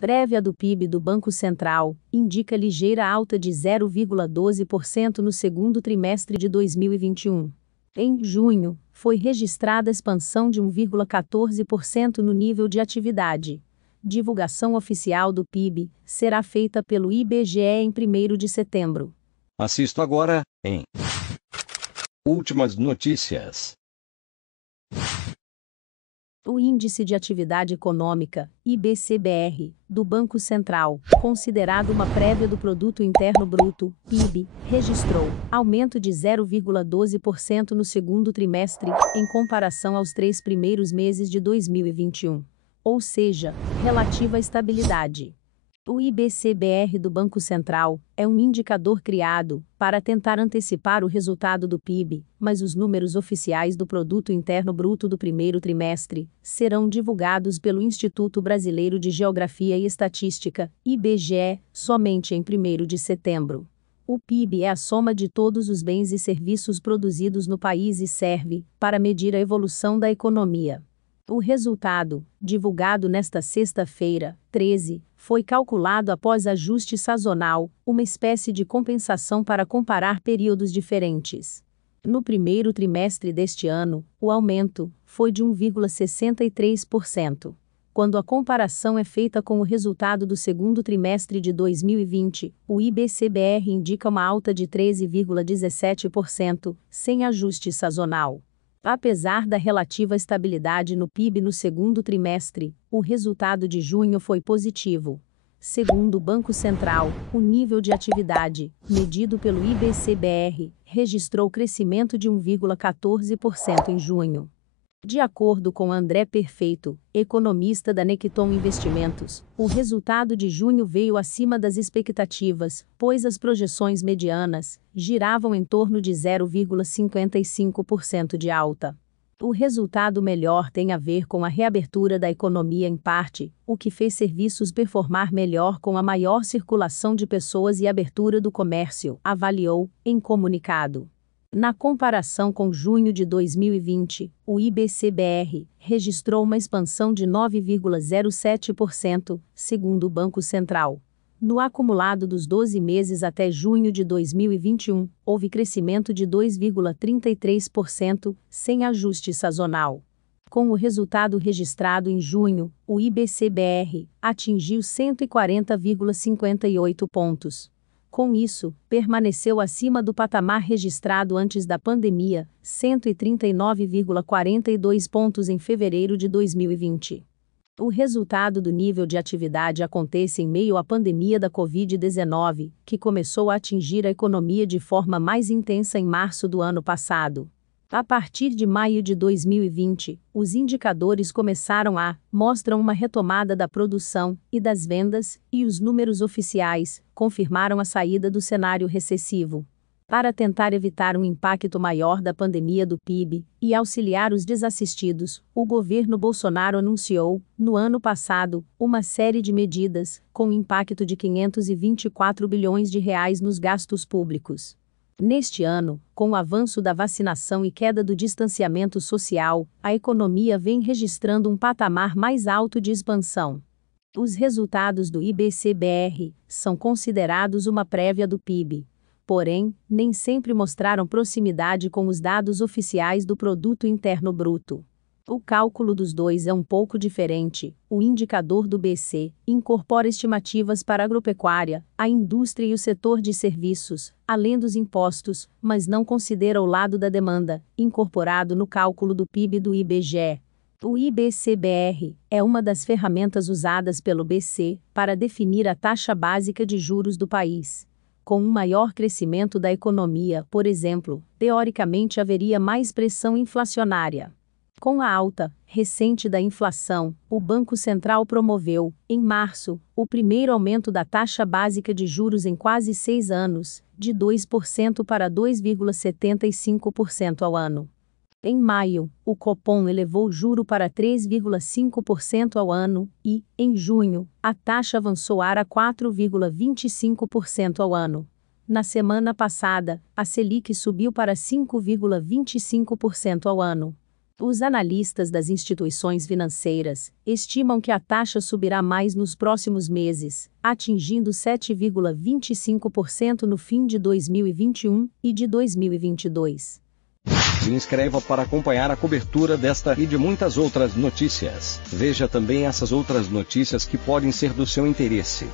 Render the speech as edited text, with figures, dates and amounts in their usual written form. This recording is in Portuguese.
Prévia do PIB do Banco Central indica ligeira alta de 0,12% no segundo trimestre de 2021. Em junho, foi registrada expansão de 1,14% no nível de atividade. Divulgação oficial do PIB será feita pelo IBGE em 1º de setembro. Assisto agora, em Últimas Notícias. O Índice de Atividade Econômica, IBCBR, do Banco Central, considerado uma prévia do Produto Interno Bruto, PIB, registrou aumento de 0,12% no segundo trimestre, em comparação aos 3 primeiros meses de 2021. Ou seja, relativa estabilidade. O IBCBR do Banco Central é um indicador criado para tentar antecipar o resultado do PIB, mas os números oficiais do Produto Interno Bruto do primeiro trimestre serão divulgados pelo Instituto Brasileiro de Geografia e Estatística, IBGE, somente em 1º de setembro. O PIB é a soma de todos os bens e serviços produzidos no país e serve para medir a evolução da economia. O resultado, divulgado nesta sexta-feira, 13, foi calculado após ajuste sazonal, uma espécie de compensação para comparar períodos diferentes. No primeiro trimestre deste ano, o aumento foi de 1,63%. Quando a comparação é feita com o resultado do segundo trimestre de 2020, o IBCBR indica uma alta de 13,17%, sem ajuste sazonal. Apesar da relativa estabilidade no PIB no segundo trimestre, o resultado de junho foi positivo. Segundo o Banco Central, o nível de atividade, medido pelo IBCBR, registrou crescimento de 1,14% em junho. De acordo com André Perfeito, economista da Necton Investimentos, o resultado de junho veio acima das expectativas, pois as projeções medianas giravam em torno de 0,55% de alta. O resultado melhor tem a ver com a reabertura da economia em parte, o que fez serviços performar melhor com a maior circulação de pessoas e abertura do comércio, avaliou, em comunicado. Na comparação com junho de 2020, o IBCBR registrou uma expansão de 9,07%, segundo o Banco Central. No acumulado dos 12 meses até junho de 2021, houve crescimento de 2,33%, sem ajuste sazonal. Com o resultado registrado em junho, o IBCBR atingiu 140,58 pontos. Com isso, permaneceu acima do patamar registrado antes da pandemia, 139,42 pontos em fevereiro de 2020. O resultado do nível de atividade acontece em meio à pandemia da Covid-19, que começou a atingir a economia de forma mais intensa em março do ano passado. A partir de maio de 2020, os indicadores mostram uma retomada da produção e das vendas, e os números oficiais confirmaram a saída do cenário recessivo. Para tentar evitar um impacto maior da pandemia do PIB e auxiliar os desassistidos, o governo Bolsonaro anunciou, no ano passado, uma série de medidas, com impacto de R$ 524 bilhões nos gastos públicos. Neste ano, com o avanço da vacinação e queda do distanciamento social, a economia vem registrando um patamar mais alto de expansão. Os resultados do IBCBR são considerados uma prévia do PIB. Porém, nem sempre mostraram proximidade com os dados oficiais do Produto Interno Bruto. O cálculo dos dois é um pouco diferente. O indicador do BC incorpora estimativas para a agropecuária, a indústria e o setor de serviços, além dos impostos, mas não considera o lado da demanda, incorporado no cálculo do PIB do IBGE. O IBCBR é uma das ferramentas usadas pelo BC para definir a taxa básica de juros do país. Com um maior crescimento da economia, por exemplo, teoricamente haveria mais pressão inflacionária. Com a alta recente da inflação, o Banco Central promoveu, em março, o primeiro aumento da taxa básica de juros em quase 6 anos, de 2% para 2,75% ao ano. Em maio, o Copom elevou o juro para 3,5% ao ano e, em junho, a taxa avançou a 4,25% ao ano. Na semana passada, a Selic subiu para 5,25% ao ano. Os analistas das instituições financeiras estimam que a taxa subirá mais nos próximos meses, atingindo 7,25% no fim de 2021 e de 2022. Se inscreva para acompanhar a cobertura desta e de muitas outras notícias. Veja também essas outras notícias que podem ser do seu interesse.